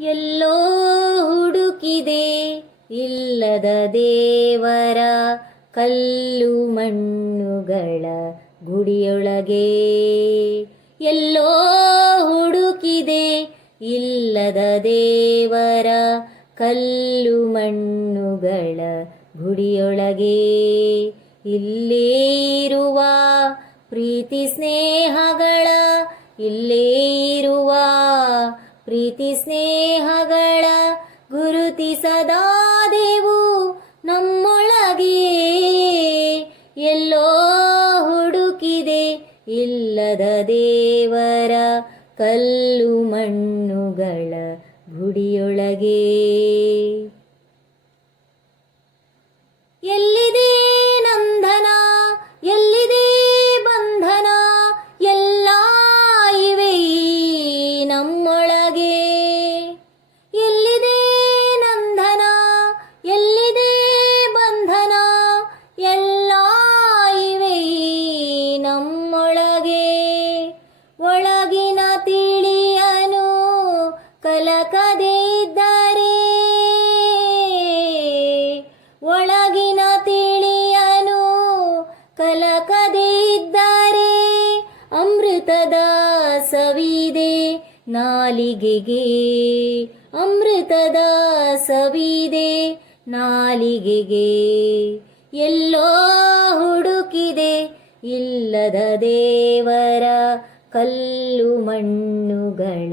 ಎಲ್ಲೋ ಹುಡುಕಿದೆ ಇಲ್ಲದ ದೇವರ ಕಲ್ಲು ಮಣ್ಣುಗಳ ಗುಡಿಯೊಳಗೆ. ಎಲ್ಲೋ ಹುಡುಕಿದೆ ಇಲ್ಲದ ದೇವರ ಕಲ್ಲು ಮಣ್ಣುಗಳ ಗುಡಿಯೊಳಗೆ. ಇಲ್ಲಿರುವ ಪ್ರೀತಿ ಸ್ನೇಹಗಳ ಇಲ್ಲೇ ಪ್ರೀತಿ ಸ್ನೇಹಗಳ ದೇವು ನಮ್ಮೊಳಗೆ. ಎಲ್ಲೋ ಹುಡುಕಿದೆ ಇಲ್ಲದ ದೇವರ ಕಲ್ಲು ಮಣ್ಣುಗಳ ಗುಡಿಯೊಳಗೆ. ಕಲಕದೇ ಒಳಗಿನ ತಿಳಿಯನು ಕಲಕದೇ ಇದ್ದರೆ. ಅಮೃತದ ಸವಿದೆ ನಾಲಿಗೆಗೆ. ಅಮೃತದ ಸವಿದೆ ನಾಲಿಗೆಗೆ. ಎಲ್ಲೋ ಹುಡುಕಿದೆ ಇಲ್ಲದ ದೇವರ ಕಲ್ಲು ಮಣ್ಣುಗಳ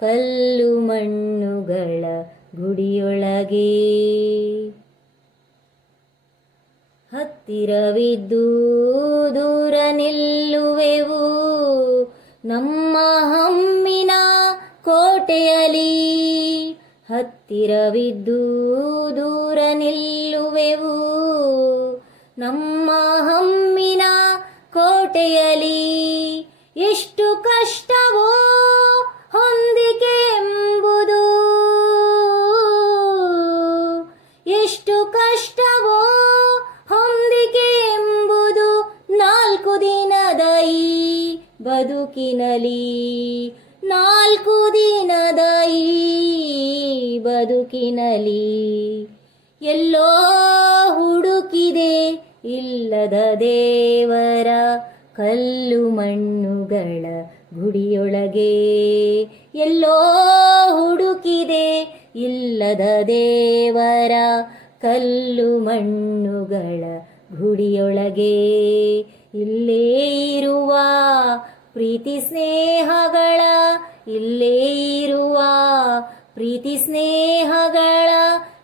ಕಲ್ಲು ಮಣ್ಣುಗಳ ಗುಡಿಯೊಳಗೆ. ಹತ್ತಿರವಿದ್ದು ದೂರ ನಿಲ್ಲುವೆವು. ನಮ್ಮ ಹಮ್ಮಿನ ಕೋಟೆಯಲಿ ಹತ್ತಿರವಿದ್ದು ದೂರ ನಿಲ್ಲುವೆವು. ನಮ್ಮ ಹಮ್ಮಿನ ಕೋಟೆಯಲಿ ಬದುಕಿನಲಿ ನಾಲ್ಕು ದಿನದ ಈ ಬದುಕಿನಲಿ ಎಲ್ಲೋ ಹುಡುಕಿದೆ ಇಲ್ಲದ ದೇವರ ಕಲ್ಲು ಮಣ್ಣುಗಳ ಗುಡಿಯೊಳಗೆ ಎಲ್ಲೋ ಹುಡುಕಿದೆ ಇಲ್ಲದ ದೇವರ ಕಲ್ಲು ಮಣ್ಣುಗಳ ಗುಡಿಯೊಳಗೆ ಇಲ್ಲೇ ಇರುವ ಪ್ರೀತಿ ಸ್ನೇಹಗಳ ಇಲ್ಲೇ ಇರುವ, ಪ್ರೀತಿ ಸ್ನೇಹಗಳ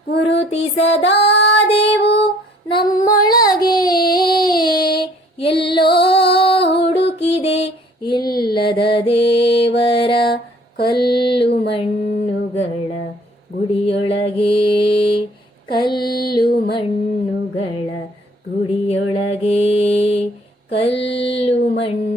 ಗುರುತಿಸದಾದೆವು ನಮ್ಮೊಳಗೆ. ಎಲ್ಲೋ ಹುಡುಕಿದೆ ಇಲ್ಲದ ದೇವರ ಕಲ್ಲು ಮಣ್ಣುಗಳ ಗುಡಿಯೊಳಗೆ. ಕಲ್ಲು ಮಣ್ಣುಗಳ ಗುಡಿಯೊಳಗೆ. ಕಲ್ಲು ಮಣ್ಣುಗಳ